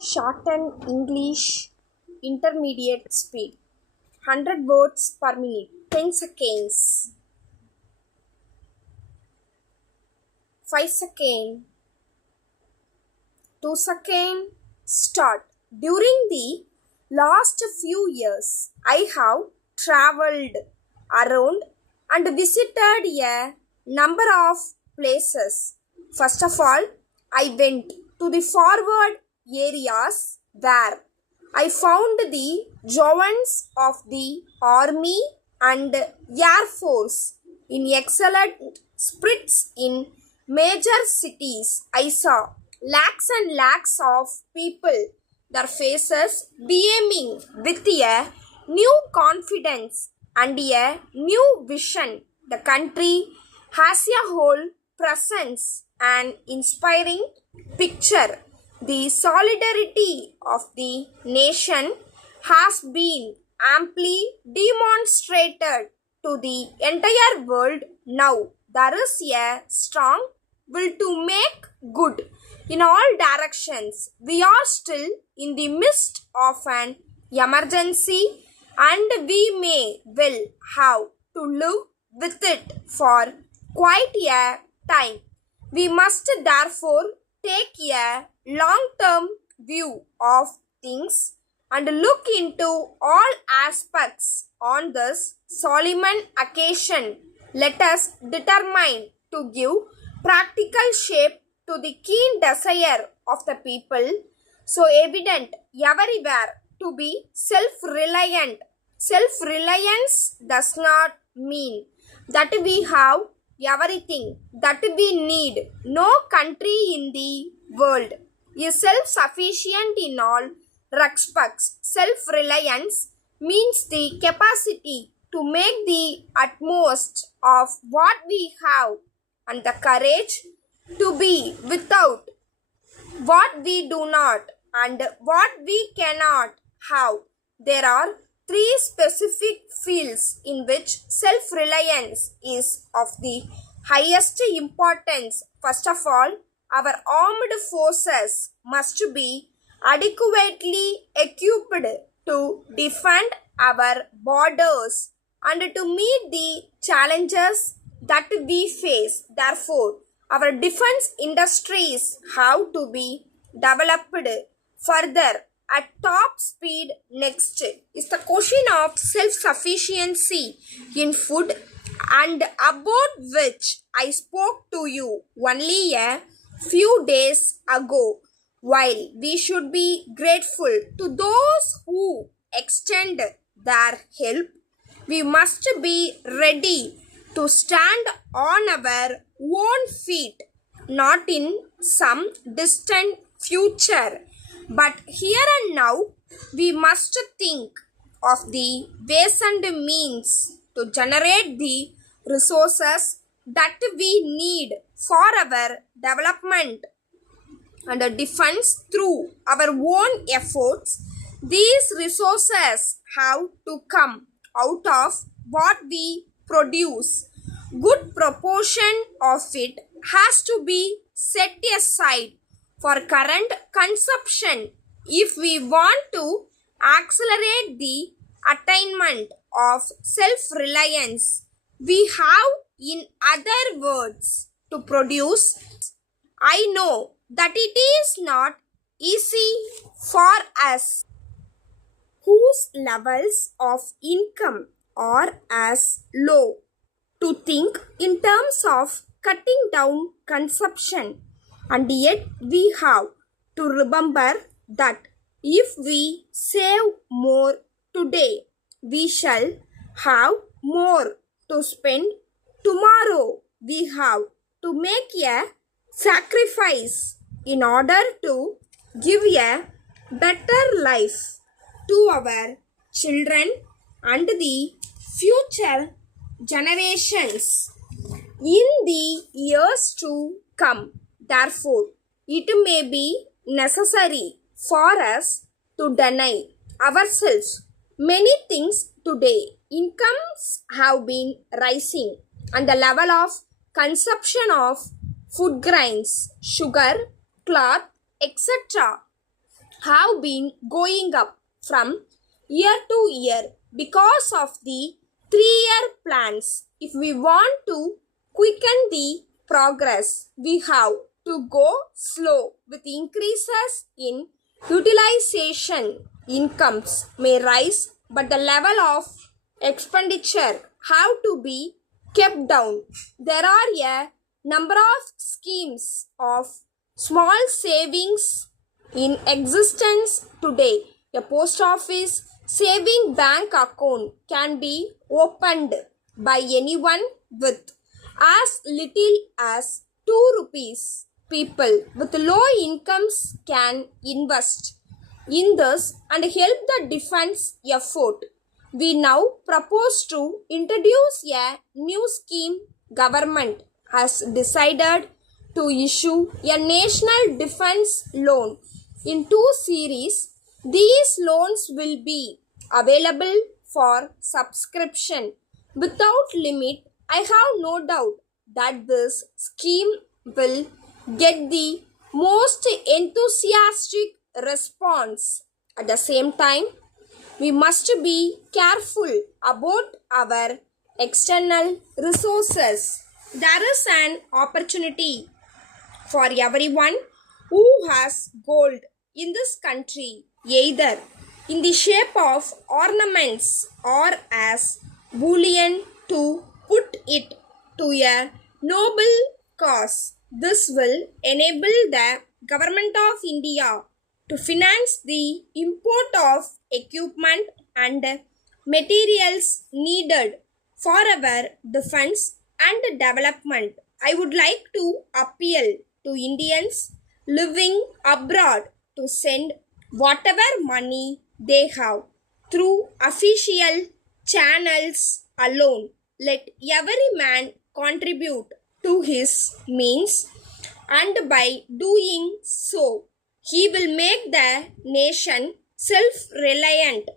Shorthand English Intermediate speed 100 words per minute 10 seconds 5 seconds 2 seconds start. During the last few years I have traveled around and visited a number of places. First of all, I went to the forward areas where I found the joints of the army and air force in excellent spirits in major cities. I saw lakhs and lakhs of people, their faces beaming with a new confidence and a new vision. The country has a whole presence and inspiring picture. The solidarity of the nation has been amply demonstrated to the entire world now. There is a strong will to make good in all directions. We are still in the midst of an emergency and we may well have to live with it for quite a time. We must therefore take a long-term view of things and look into all aspects on this solemn occasion. Let us determine to give practical shape to the keen desire of the people, so evident everywhere, to be self-reliant. Self-reliance does not mean that we have everything that we need. No country in the world is self-sufficient in all respects. Self-reliance means the capacity to make the utmost of what we have and the courage to be without what we do not and what we cannot have. There are three specific fields in which self-reliance is of the highest importance. First of all, our armed forces must be adequately equipped to defend our borders and to meet the challenges that we face. Therefore, our defense industries have to be developed further at top speed. Next is the question of self-sufficiency in food, and about which I spoke to you only a few days ago. While we should be grateful to those who extend their help, we must be ready to stand on our own feet, not in some distant future, but here and now. We must think of the ways and means to generate the resources that we need for our development and defense through our own efforts. These resources have to come out of what we produce. Good proportion of it has to be set aside for current consumption if we want to accelerate the attainment of self-reliance. We have, in other words, to produce. I know that it is not easy for us whose levels of income are as low to think in terms of cutting down consumption, and yet we have to remember that if we save more today, we shall have more to spend tomorrow. We have to make a sacrifice in order to give a better life to our children and the future generations in the years to come. Therefore, it may be necessary for us to deny ourselves many things today. Incomes have been rising and the level of consumption of food grains, sugar, cloth, etc. have been going up from year to year because of the 3-year plans. If we want to quicken the progress, we have to go slow with increases in utilization. Incomes may rise, but the level of expenditure have to be kept down. There are a number of schemes of small savings in existence today. A post office saving bank account can be opened by anyone with as little as 2 rupees. People with low incomes can invest in this and help the defense effort. We now propose to introduce a new scheme. Government has decided to issue a national defense loan in 2 series. These loans will be available for subscription without limit. I have no doubt that this scheme will get the most enthusiastic response. At the same time, we must be careful about our external resources. There is an opportunity for everyone who has gold in this country, either in the shape of ornaments or as bullion, to put it to a noble cause. This will enable the Government of India to finance the import of equipment and materials needed for our defense and development. I would like to appeal to Indians living abroad to send whatever money they have through official channels alone. Let every man contribute to his means, and by doing so, he will make the nation self-reliant.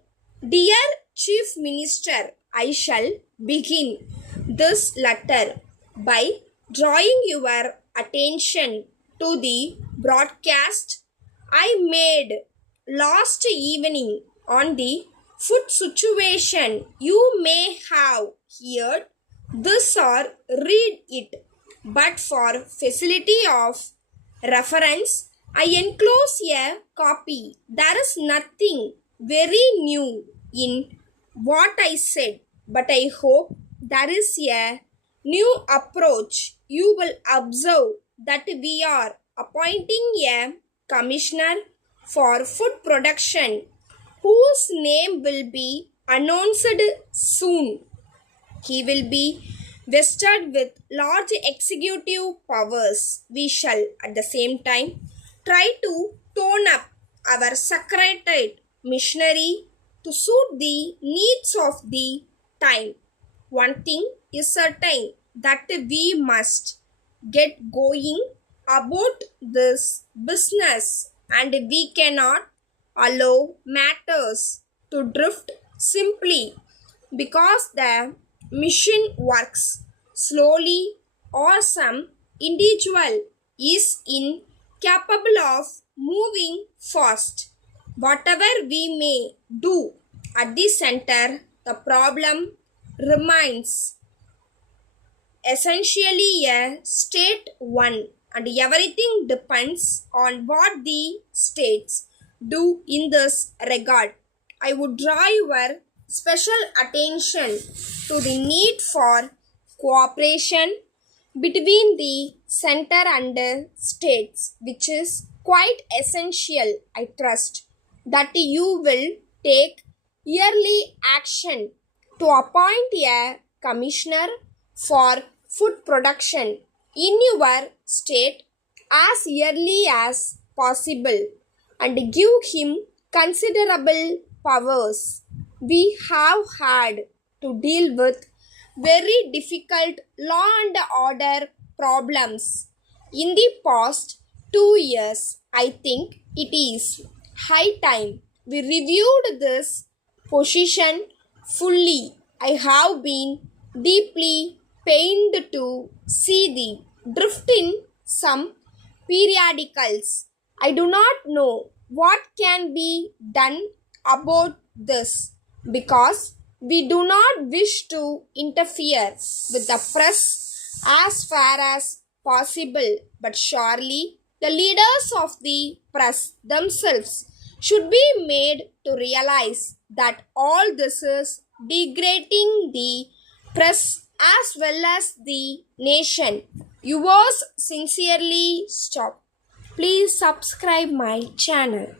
Dear Chief Minister, I shall begin this letter by drawing your attention to the broadcast I made last evening on the food situation. You may have heard this or read it, but for facility of reference, I enclose a copy. There is nothing very new in what I said, but I hope there is a new approach. You will observe that we are appointing a commissioner for food production whose name will be announced soon. He will be vested with large executive powers. We shall at the same time try to tone up our secretariat machinery to suit the needs of the time. One thing is certain, that we must get going about this business, and we cannot allow matters to drift simply because the machine works slowly or some individual is incapable of moving fast. Whatever we may do at the center, the problem remains essentially a state one, and everything depends on what the states do in this regard. I would draw your special attention to the need for cooperation between the center and states, which is quite essential. I trust that you will take yearly action to appoint a commissioner for food production in your state as early as possible and give him considerable powers. We have had to deal with very difficult law and order problems in the past 2 years. I think it is high time we reviewed this position fully. I have been deeply pained to see the drift in some periodicals. I do not know what can be done about this? Because we do not wish to interfere with the press as far as possible, but surely the leaders of the press themselves should be made to realize that all this is degrading the press as well as the nation. Yours sincerely, Stop. Please subscribe my channel.